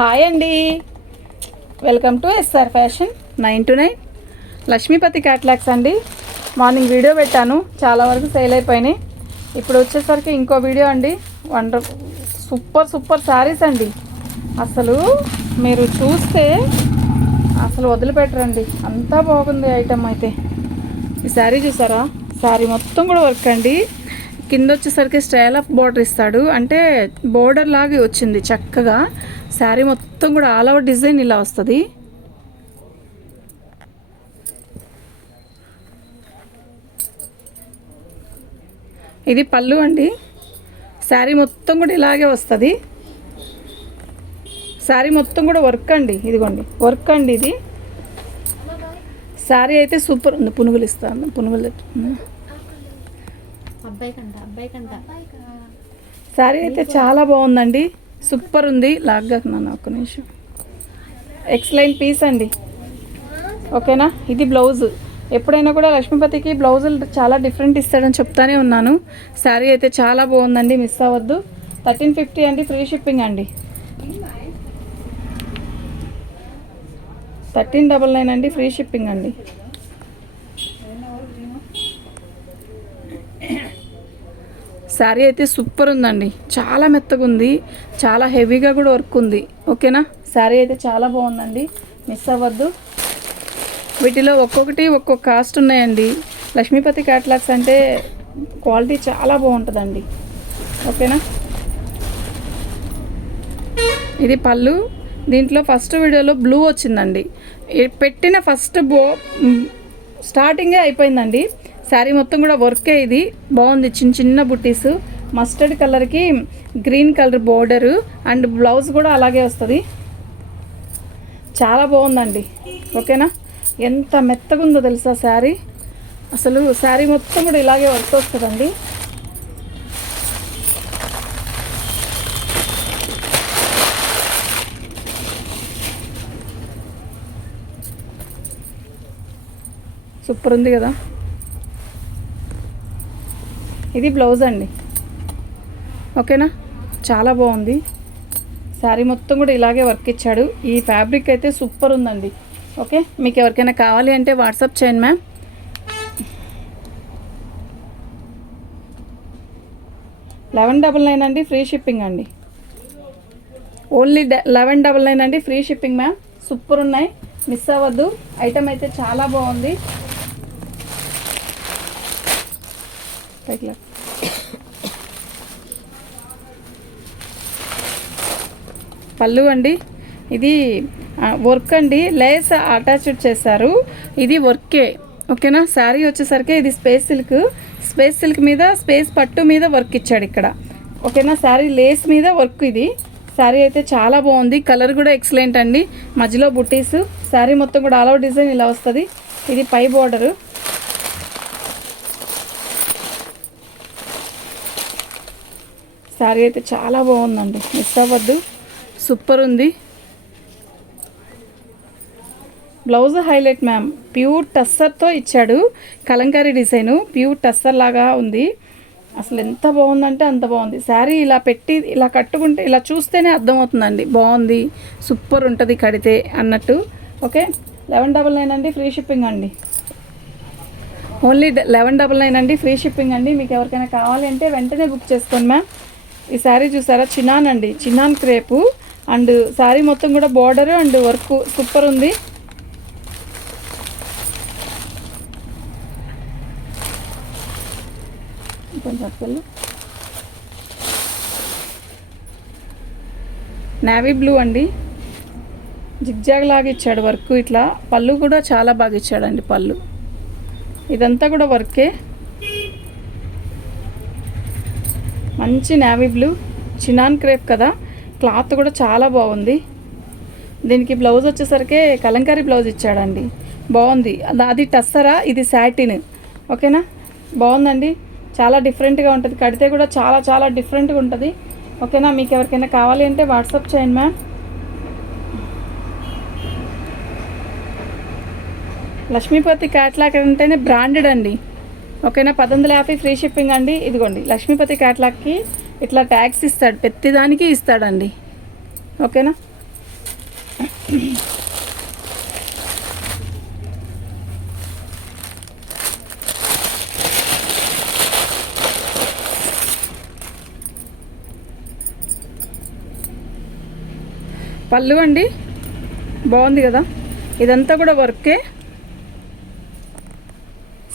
Hi అండి. Welcome to S R fashion nine two nine. Lakshmipati catalogues అండి. Morning video పెట్టాను. చాలా వరకు సేల్ అయిపోయినాయి. ఇప్పుడు వచ్చేసరికి ఇంకో వీడియో అండి. వండర్ సూపర్ సూపర్ శారీస్ అండి. అసలు మీరు చూస్తే అసలు వదిలిపెట్టరండి. అంతా బాగుంది ఐటమ్ అయితే. ఈ శారీ చూసారా? శారీ మొత్తం కూడా వర్క్ అండి. కింద వచ్చేసరికి స్టైల్ ఆఫ్ బోర్డర్ ఇస్తాడు. అంటే బోర్డర్ లాగే వచ్చింది చక్కగా. శారీ మొత్తం కూడా ఆల్ ఓవర్ డిజైన్ ఇలా వస్తుంది. ఇది పళ్ళు అండి. శారీ మొత్తం కూడా ఇలాగే వస్తుంది. శారీ మొత్తం కూడా వర్క్ అండి. ఇదిగోండి వర్క్ అండి ఇది. శారీ అయితే సూపర్ ఉంది. పునుగులు ఇస్తాను పునుగులు తెచ్చు- అబ్బాయి కంట అబ్బాయి కంట శారీ అయితే చాలా బాగుందండి. సూపర్ ఉంది. లాగ్గాకున్నాను ఒక్క నిమిషం. ఎక్స్లైన్ పీస్ అండి. ఓకేనా? ఇది బ్లౌజ్ ఎప్పుడైనా కూడా లక్ష్మీపతికి బ్లౌజులు చాలా డిఫరెంట్ ఇస్తాడని చెప్తానే ఉన్నాను. శారీ అయితే చాలా బాగుందండి. మిస్ అవ్వద్దు. థర్టీన్ ఫిఫ్టీ అండి. ఫ్రీ షిప్పింగ్ అండి. థర్టీన్ డబల్ నైన్ అండి. ఫ్రీ షిప్పింగ్ అండి. శారీ అయితే సూపర్ ఉందండి. చాలా మెత్తగా ఉంది చాలా హెవీగా కూడా వర్క్ ఉంది. ఓకేనా? శారీ అయితే చాలా బాగుందండి. మిస్ అవ్వద్దు. వీటిలో ఒక్కొక్కటి ఒక్కొక్క కాస్ట్ ఉన్నాయండి. లక్ష్మీపతి క్యాట్లాగ్స్ అంటే క్వాలిటీ చాలా బాగుంటుందండి. ఓకేనా? ఇది పళ్ళు. దీంట్లో ఫస్ట్ వీడియోలో బ్లూ వచ్చిందండి. పెట్టిన ఫస్ట్ బో స్టార్టింగే అయిపోయిందండి. శారీ మొత్తం కూడా వర్కే ఇది. బాగుంది. చిన్న చిన్న బుట్టీస్ మస్టర్డ్ కలర్కి green colour border and blouse కూడా అలాగే వస్తుంది. చాలా బాగుందండి. ఓకేనా? ఎంత మెత్తగా ఉందో తెలుసా శారీ? అసలు శారీ మొత్తం కూడా ఇలాగే వర్క్ వస్తుందండి. సూపర్ ఉంది కదా? ఇది బ్లౌజ్ అండి. ఓకేనా? చాలా బాగుంది. శారీ మొత్తం కూడా ఇలాగే వర్క్ ఇచ్చాడు. ఈ ఫ్యాబ్రిక్ అయితే సూపర్ ఉందండి. ఓకే? మీకు ఎవరికైనా కావాలి అంటే వాట్సాప్ చేయండి మ్యామ్. లెవెన్ డబల్ నైన్ అండి ఫ్రీ షిప్పింగ్ అండి. ఓన్లీ లెవెన్ డబల్ నైన్ అండి ఫ్రీ షిప్పింగ్ మ్యామ్. సూపర్ ఉన్నాయి. మిస్ అవ్వద్దు. ఐటమ్ అయితే చాలా బాగుంది. పైకి పళ్ళు అండి. ఇది వర్క్ అండి. లేస్ అటాచ్డ్ చేశారు. ఇది వర్కే. ఓకేనా? శారీ వచ్చేసరికి ఇది స్పేస్ సిల్క్. స్పేస్ సిల్క్ మీద స్పేస్ పట్టు మీద వర్క్ ఇచ్చాడు ఇక్కడ. ఓకేనా? శారీ లేస్ మీద వర్క్ ఇది. శారీ అయితే చాలా బాగుంది. కలర్ కూడా ఎక్సలెంట్ అండి. మధ్యలో బుట్టీస్ శారీ మొత్తం కూడా ఆల్ అవుట్ డిజైన్ ఇలా వస్తుంది. ఇది పై బోర్డరు. శారీ అయితే చాలా బాగుందండి. మిస్ అవ్వద్దు. సూపర్ ఉంది. Blouse highlight ma'am. ప్యూర్ టస్సర్తో ఇచ్చాడు. కలంకారీ డిజైను. ప్యూర్ టస్సర్ లాగా ఉంది. అసలు ఎంత బాగుందంటే అంత బాగుంది. శారీ ఇలా పెట్టి ఇలా కట్టుకుంటే ఇలా చూస్తేనే అర్థమవుతుందండి. బాగుంది. సూపర్ ఉంటుంది కడితే అన్నట్టు. ఓకే? లెవెన్ డబల్ నైన్ అండి. ఫ్రీ షిప్పింగ్ అండి. ఓన్లీ లెవెన్ డబల్ నైన్ అండి. ఫ్రీ షిప్పింగ్ అండి. మీకు ఎవరికైనా కావాలి అంటే వెంటనే బుక్ చేసుకోండి మ్యామ్. ఈ శారీ చూసారా? చినాన్ అండి. Chinon crepe. అండ్ శారీ మొత్తం కూడా బార్డర్ అండ్ వర్క్ సూపర్ ఉంది. నావీ బ్లూ అండి. జిగ్జాగ్ లాగా ఇచ్చాడు వర్క్ ఇట్లా. పళ్ళు కూడా చాలా బాగా ఇచ్చాడండి పళ్ళు. ఇదంతా కూడా వర్కే. మంచి నావీ బ్లూ. చినాన్ క్రేప్ కదా. క్లాత్ కూడా చాలా బాగుంది. దీనికి బ్లౌజ్ వచ్చేసరికి కలంకారీ బ్లౌజ్ ఇచ్చాడండి. బాగుంది. అది- టస్సరా ఇది శాటిన్ ఓకేనా? బాగుందండి. చాలా డిఫరెంట్గా ఉంటుంది. కడితే కూడా చాలా చాలా డిఫరెంట్గా ఉంటుంది. ఓకేనా? మీకు ఎవరికైనా కావాలి అంటే వాట్సాప్ చేయండి మ్యామ్. లక్ష్మీపతి క్యాట్లాక్ అంటేనే బ్రాండెడ్ అండి. ఓకేనా? పద్దెనిమిది యాభై ఫ్రీ షిప్పింగ్ అండి. ఇదిగోండి లక్ష్మీపతి క్యాట్లాగ్కి ఇట్లా ట్యాక్స్ ఇస్తాడు. ప్రతిదానికి ఇస్తాడండి. ఓకేనా? పళ్ళు అండి. బాగుంది కదా? ఇదంతా కూడా వర్కే.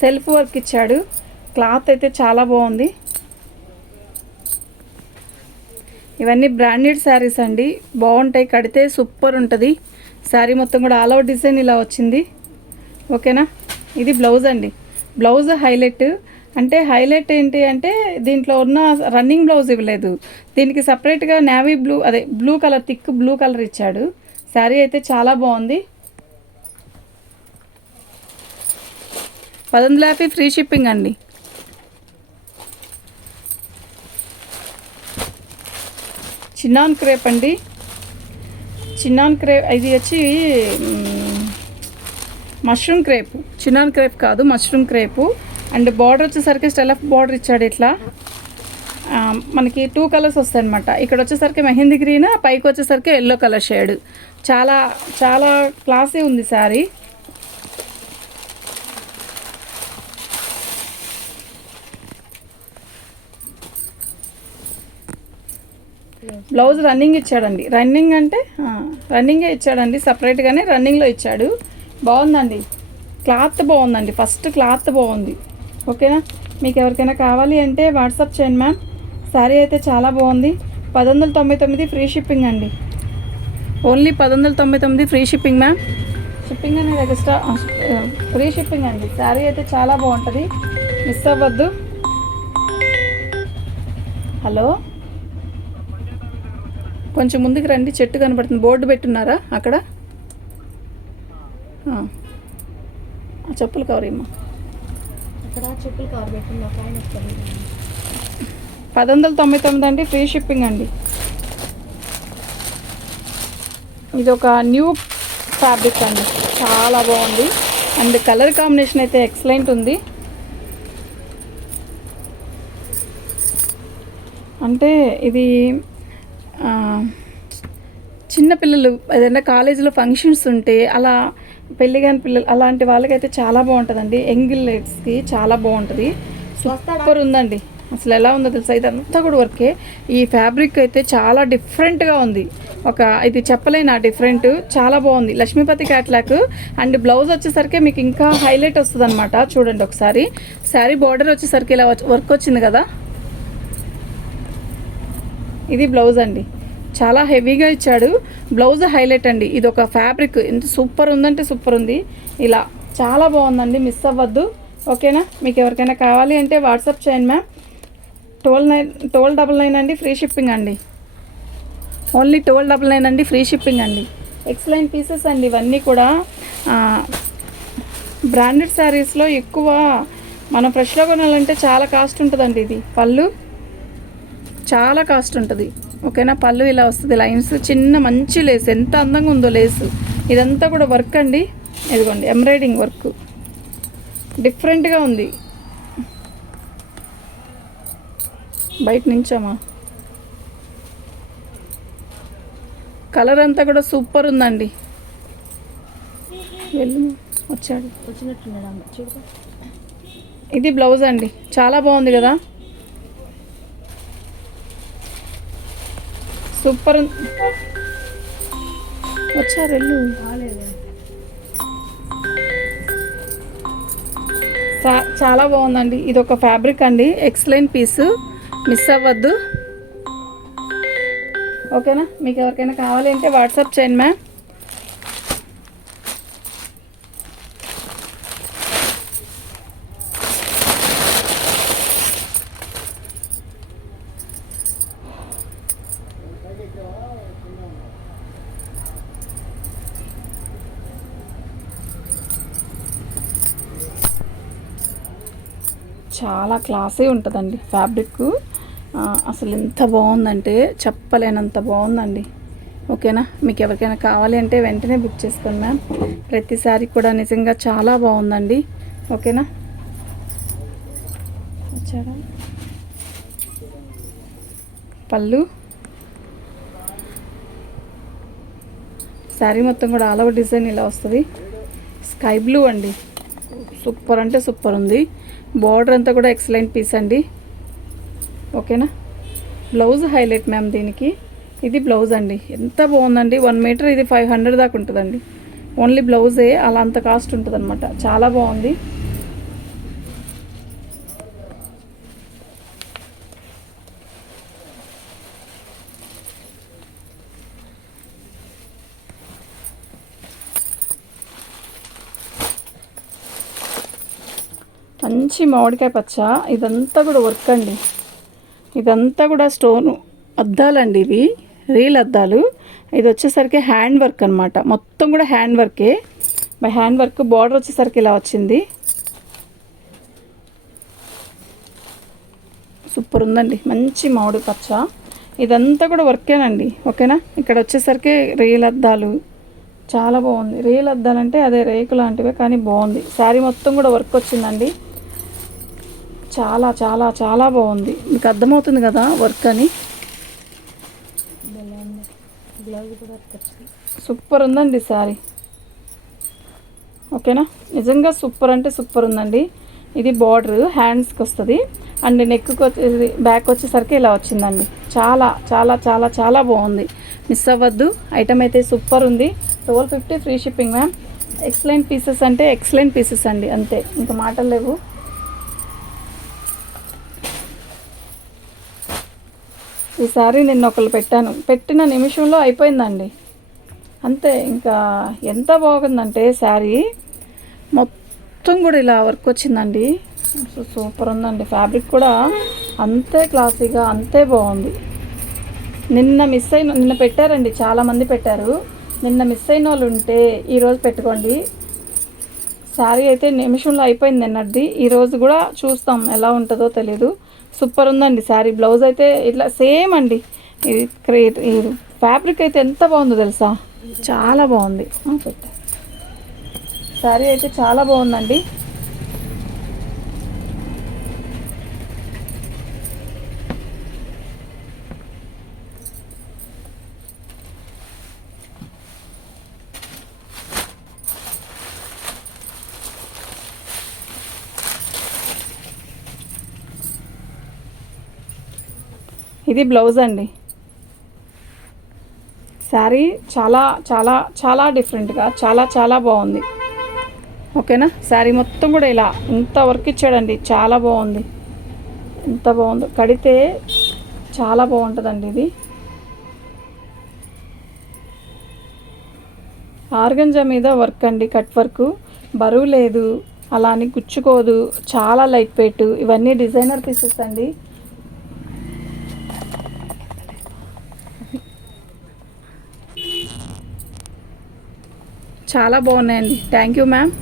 సెల్ఫ్ వర్క్ ఇచ్చాడు. క్లాత్ అయితే చాలా బాగుంది. ఇవన్నీ బ్రాండెడ్ శారీస్ అండి. బాగుంటాయి కడితే సూపర్ ఉంటుంది. శారీ మొత్తం కూడా ఆల్ అవుట్ డిజైన్ ఇలా వచ్చింది. ఓకేనా? ఇది బ్లౌజ్ అండి. Blouse highlight. అంటే హైలైట్ ఏంటి అంటే దీంట్లో ఉన్న రన్నింగ్ బ్లౌజ్ ఇవ్వలేదు. దీనికి సపరేట్గా నేవీ బ్లూ అదే blue colour thick blue colour ఇచ్చాడు. శారీ అయితే చాలా బాగుంది. పదొందల యాభై ఫ్రీ షిప్పింగ్ అండి. చిన్నాన్ క్రేప్ అండి. చిన్నాన్ క్రేప్ ఇది వచ్చి మష్రూమ్ క్రేప్. చిన్నాన్ క్రేప్ కాదు మష్రూమ్ క్రేపు. అండ్ బార్డర్ వచ్చేసరికి స్టెలఫ్ బార్డర్ ఇచ్చాడు ఇట్లా. మనకి టూ కలర్స్ వస్తాయి అనమాట ఇక్కడ వచ్చేసరికి మెహందీ గ్రీన్ పైకి వచ్చేసరికి ఎల్లో కలర్ షేడ్. చాలా చాలా క్లాసీ ఉంది శారీ. బ్లౌజ్ రన్నింగ్ ఇచ్చాడండి. రన్నింగ్ అంటే రన్నింగే ఇచ్చాడండి. సపరేట్గానే రన్నింగ్లో ఇచ్చాడు. బాగుందండి. క్లాత్ బాగుందండి. ఫస్ట్ క్లాత్ బాగుంది. ఓకేనా? మీకు ఎవరికైనా కావాలి అంటే వాట్సాప్ చేయండి మ్యామ్. శారీ అయితే చాలా బాగుంది. పది వందల తొంభై తొమ్మిది ఫ్రీ షిప్పింగ్ అండి. ఓన్లీ పది వందల తొంభై తొమ్మిది ఫ్రీ షిప్పింగ్ మ్యామ్. షిప్పింగ్ అనేది ఎక్స్ట్రా ఫ్రీ షిప్పింగ్ అండి. శారీ అయితే చాలా బాగుంటుంది. మిస్ అవ్వద్దు. హలో కొంచెం ముందుకు రండి చెట్టు కనబడుతుంది. బోర్డు పెట్టున్నారా అక్కడ? చెప్పులు కవర్ ఇమ్మా. పది వందల తొంభై తొమ్మిది అండి ఫ్రీ షిప్పింగ్ అండి. ఇది ఒక న్యూ ఫ్యాబ్రిక్ అండి చాలా బాగుంది. అండ్ కలర్ కాంబినేషన్ అయితే ఎక్సలెంట్ ఉంది. అంటే ఇది ఆ, చిన్న పిల్లలు ఏదైనా కాలేజీలో ఫంక్షన్స్ ఉంటే అలా పెళ్ళి కాని పిల్లలు అలాంటి వాళ్ళకైతే చాలా బాగుంటుందండి. యంగ్ లేడీస్కి చాలా బాగుంటుంది. సూపర్ ఉందండి. అసలు ఎలా ఉందో తెలుసా? ఇదంతా కూడా వర్కే ఈ ఫ్యాబ్రిక్ అయితే చాలా డిఫరెంట్గా ఉంది. ఒక ఇది చెప్పలేను? డిఫరెంట్ చాలా బాగుంది. లక్ష్మీపతి క్యాట్లాక్ అండ్ బ్లౌజ్ వచ్చేసరికి మీకు ఇంకా హైలైట్ వస్తుంది అనమాట చూడండి ఒకసారి. శారీ బార్డర్ వచ్చేసరికి ఇలా వర్క్ వచ్చింది కదా? ఇది బ్లౌజ్ అండి. చాలా హెవీగా ఇచ్చాడు. బ్లౌజ్ హైలైట్ అండి. ఇది ఒక ఫ్యాబ్రిక్. ఎంత సూపర్ ఉందంటే సూపర్ ఉంది. ఇలా చాలా బాగుందండి. మిస్ అవ్వద్దు. ఓకేనా? మీకు ఎవరికైనా కావాలి అంటే వాట్సాప్ చేయండి ma'am. Twelve nine twelve double nine అండి. ఫ్రీ షిప్పింగ్ అండి. ఓన్లీ టోల్ డబల్ నైన్ అండి. ఫ్రీ షిప్పింగ్ అండి. ఎక్సలెంట్ పీసెస్ అండి. ఇవన్నీ కూడా బ్రాండెడ్ శారీస్లో ఎక్కువ మనం ఫ్రెష్లో కొనాలంటే చాలా కాస్ట్ ఉంటుందండి ఇది. పళ్ళు చాలా కాస్ట్ ఉంటుంది. ఓకేనా? పళ్ళు ఇలా వస్తుంది. లైన్స్ చిన్న మంచి లేస్. ఎంత అందంగా ఉందో లేస్. ఇదంతా కూడా వర్క్ అండి. ఇదిగోండి ఎంబ్రాయిడింగ్ వర్క్. డిఫరెంట్గా ఉంది. బయట నుంచామా? కలర్ అంతా కూడా సూపర్ ఉందండి. వెళ్ళు. వచ్చాడు. ఇది బ్లౌజ్ అండి. చాలా బాగుంది కదా? సూపర్ వచ్చారు వెళ్ళు. చాలా బాగుందండి. ఇది ఒక ఫ్యాబ్రిక్ అండి. ఎక్సలెంట్ పీస్ మిస్ అవ్వద్దు. ఓకేనా? మీకు ఎవరికైనా కావాలి అంటే వాట్సాప్ చేయండి మ్యామ్ చాలా క్లాసే ఉంటుందండి ఫ్యాబ్రిక్ అసలు ఎంత బాగుందంటే చెప్పలేనంత బాగుందండి. ఓకేనా? మీకు ఎవరికైనా కావాలి అంటే వెంటనే బుక్ చేసుకోండి మ్యామ్. ప్రతిసారి కూడా నిజంగా చాలా బాగుందండి. ఓకేనా? వచ్చారా? పళ్ళు? శారీ మొత్తం కూడా ఆల్ ఓవర్ డిజైన్ ఇలా వస్తుంది. స్కై బ్లూ అండి. సూపర్ అంటే సూపర్ ఉంది. బార్డర్ అంతా కూడా ఎక్సలెంట్ పీస్ అండి. ఓకేనా? బ్లౌజ్ హైలైట్ మ్యామ్ దీనికి. ఇది బ్లౌజ్ అండి. ఎంత బాగుందండి. వన్ మీటర్ ఇది ఫైవ్ హండ్రెడ్ దాకా ఉంటుందండి. ఓన్లీ బ్లౌజే అలా అంత కాస్ట్ ఉంటుంది చాలా బాగుంది. మంచి మామిడికాయ పచ్చ. ఇదంతా కూడా వర్క్ అండి. ఇదంతా కూడా స్టోను అద్దాలండి ఇవి. రీల్ అద్దాలు. ఇది వచ్చేసరికి హ్యాండ్ వర్క్ అనమాట మొత్తం కూడా హ్యాండ్ వర్కే బై హ్యాండ్ వర్క్ బార్డర్ వచ్చేసరికి ఇలా వచ్చింది. సూపర్ ఉందండి. మంచి మామిడి పచ్చ. ఇదంతా కూడా వర్కేనండి ఓకేనా? ఇక్కడ వచ్చేసరికి రీల్ అద్దాలు. చాలా బాగుంది. రీల్ అద్దాలంటే అదే రేకు లాంటివే కానీ బాగుంది. శారీ మొత్తం కూడా వర్క్ వచ్చిందండి. చాలా చాలా చాలా బాగుంది. మీకు అర్థమవుతుంది కదా వర్క్ అని? సూపర్ ఉందండి సారీ ఓకేనా నిజంగా సూపర్ అంటే సూపర్ ఉందండి. ఇది బార్డర్ హ్యాండ్స్కి వస్తుంది. అండ్ నెక్కి వచ్చి బ్యాక్ వచ్చేసరికి ఇలా వచ్చిందండి. చాలా చాలా చాలా చాలా బాగుంది. మిస్ అవ్వద్దు. ఐటమ్ అయితే సూపర్ ఉంది. Twelve fifty free shipping ma'am excellent pieces అంటే ఎక్సలెంట్ పీసెస్ అండి అంతే. ఇంకా మాటలు లేవు. ఈ సారీ నిన్న ఒకళ్ళు పెట్టాను. పెట్టిన నిమిషంలో అయిపోయిందండి. అంతే ఇంకా ఎంత బాగుందంటే శారీ మొత్తం కూడా ఇలా వర్క్ వచ్చిందండి. సూపర్ ఉందండి. ఫ్యాబ్రిక్ కూడా అంతే క్లాసీగా అంతే బాగుంది. నిన్న మిస్ అయిన నిన్న పెట్టారండి చాలామంది పెట్టారు. నిన్న మిస్ అయిన వాళ్ళు ఉంటే ఈరోజు పెట్టుకోండి. శారీ అయితే నిమిషంలో అయిపోయింది నిన్నటిది ఈరోజు కూడా చూస్తాం ఎలా ఉంటుందో తెలీదు. సూపర్ ఉందండి శారీ. బ్లౌజ్ అయితే ఇట్లా సేమ్ అండి. ఇది క్రియేట్ ఇది ఫ్యాబ్రిక్ అయితే ఎంత బాగుందో తెలుసా? చాలా బాగుంది. శారీ అయితే చాలా బాగుందండి. ఇది బ్లౌజ్ అండి. శారీ చాలా చాలా చాలా డిఫరెంట్గా చాలా చాలా బాగుంది. ఓకేనా? శారీ మొత్తం కూడా ఇలా ఇంత వర్క్ ఇచ్చాడండి చాలా బాగుంది. ఎంత బాగుందో కడితే చాలా బాగుంటుందండి ఇది. ఆర్గంజా మీద వర్క్ అండి కట్ వర్క్ బరువు లేదు అలా అని గుచ్చుకోదు చాలా లైట్ వెయిట్ ఇవన్నీ డిజైనర్ పీసెస్ అండి. చాలా బాగున్నాయండి. Thank you ma'am